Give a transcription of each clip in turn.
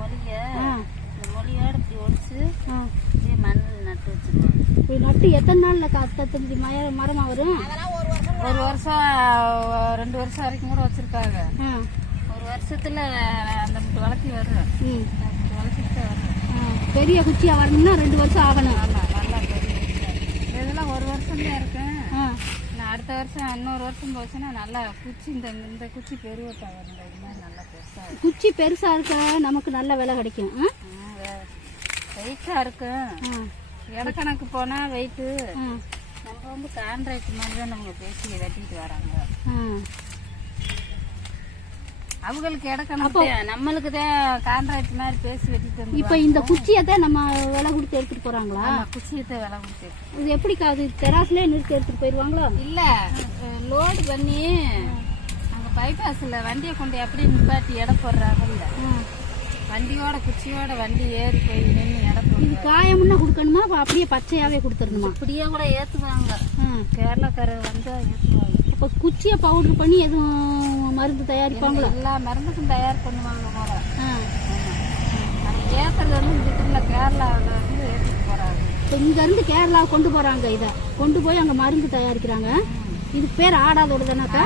மொழியை இந்த மொழியோட இப்படி ஒடிச்சு இப்படி மண்ணில் நட்டு வச்சுருவாங்க இப்படி நட்டு எத்தனை நாள்ல காத்தஞ்சு மய மரமா வரும்? ஒரு வருஷம் ரெண்டு வருஷம் வரைக்கும் கூட வச்சிருக்காங்க. ஒரு வருஷத்துல அந்த முட்டு வளர்த்தி வரும். வளர்த்திட்டு வரும். பெரிய குச்சியா வரணும்னா ரெண்டு வருஷம் ஆகணும். ஆமாம் நல்லா இதெல்லாம் ஒரு வருஷம் தான் இருக்கு. அடுத்த வருஷம் இன்னொரு வருஷம் போச்சுன்னா நல்லா குச்சி இந்த இந்த குச்சி வரும் இந்த இது மாதிரி நல்லா பெருசா இருக்கும் குச்சி பெருசா இருக்க? நமக்கு நல்ல விலை கிடைக்கும். ஆ? வெயிட்டா இருக்கும் ஆ, இடக்கணக்கு போனா வெயிட்டு நம்ம வந்து கான்ட்ராக்ட் மாதிரி தான் நம்ம பேசி வெட்டிட்டு வராங்க. அவங்களுக்கு இடக்கணக்கு நம்மளுக்கு தான் கான்ட்ராக்ட் மாதிரி பேசி வெட்டிட்டு வந்து இப்ப இந்த குச்சியத்தான் நம்ம விலை கொடுத்து எடுத்துட்டு போறாங்களா? குச்சியத்தை விலை கொடுத்து இது எப்படி அது தெராஸ்லயே நிறுத்தி எடுத்துட்டு போயிருவாங்களா இல்ல லோடு பண்ணி அங்க பைபாஸ்ல வண்டியை கொண்டு அப்படியே நிப்பாட்டி எடை போடுறாங்கல்ல. வண்டியோட குச்சியோட வண்டி ஏறி போய் நின்று எடை இது காயம்னா கொடுக்கணுமா? அப்ப அப்படியே பச்சையாவே கொடுத்துடணுமா? அப்படியே கூட ஏத்துவாங்க. ஆ. கேரளாக்காரர் வந்து ஏத்துவாங்க. அப்ப குச்சியை பவுடர் பண்ணி எதுவும் மருந்து தயாரிப்பாங்களா? எல்லா மருந்துக்கும் தயார் பண்ணுவாங்க கூட வந்து இந்த கேரளாவில் வந்து ஏற்றிட்டு போறாங்க. இப்ப இங்க இருந்து கேரளா கொண்டு போறாங்க இத. கொண்டு போய் அங்க மருந்து தயாரிக்கிறாங்க. இதுக்கு பேர் ஆடாதோட தானாக்கா.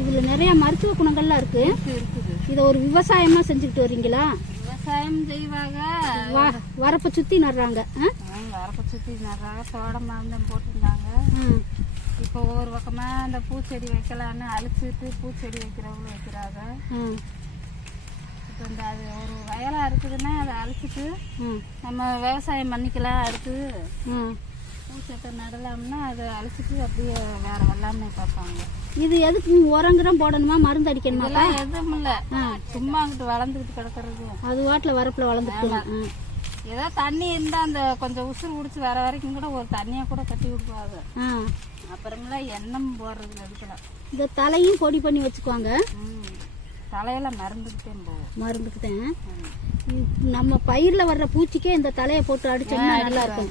இதுல நிறைய மருத்துவ குணங்கள்லாம் இருக்கு. இருக்குது. இத ஒரு விவசாயமா செஞ்சுக்கிட்டு வர்றீங்களா? விவசாயம் செய்வாங்க. வரப்ப சுத்தி நடுறாங்க? வரப்ப சுற்றி நிறைய தோட மருந்தம் போட்டிருந்தாங்க. இப்போ ஒவ்வொரு பக்கமா அந்த பூச்செடி வைக்கலான்னு அழிச்சிட்டு பூச்செடி வைக்கிறவங்க வைக்கிறாங்க. இப்போ இந்த அது ஒரு வயலா இருக்குதுன்னா அதை அழிச்சிட்டு. நம்ம விவசாயம் பண்ணிக்கலாம் அடுத்து. பூச்செட்டை நடலாம்னா அதை அழிச்சிட்டு அப்படியே வேற வெள்ளாமை பார்ப்பாங்க. இது எதுக்கு உரங்குறம் போடணுமா? மருந்து அடிக்கணுமா எதுவும் இல்லை சும்மா அங்கிட்டு வளர்ந்துக்கிட்டு கிடக்கிறது. அது வாட்டில் வரப்புல வளர்ந்துக்கலாம். ஏதோ தண்ணி இருந்தா அந்த கொஞ்சம் உசுறு பிடிச்சி வர வரைக்கும் கூட ஒரு தண்ணியை கூட கட்டி விடுவாங்க. அப்புறமெல்லாம் எண்ணம் போடுறதுல எடுக்கலாம் இந்த தலையும் பொடி பண்ணி வச்சுக்குவாங்க. ம். தலையில மறந்துக்கிட்டே போகும் மருந்துக்கிட்டேன். நம்ம பயிர்ல வர்ற பூச்சிக்கே இந்த தலையை போட்டு அடிச்சோம்னா நல்லா இருக்கும்.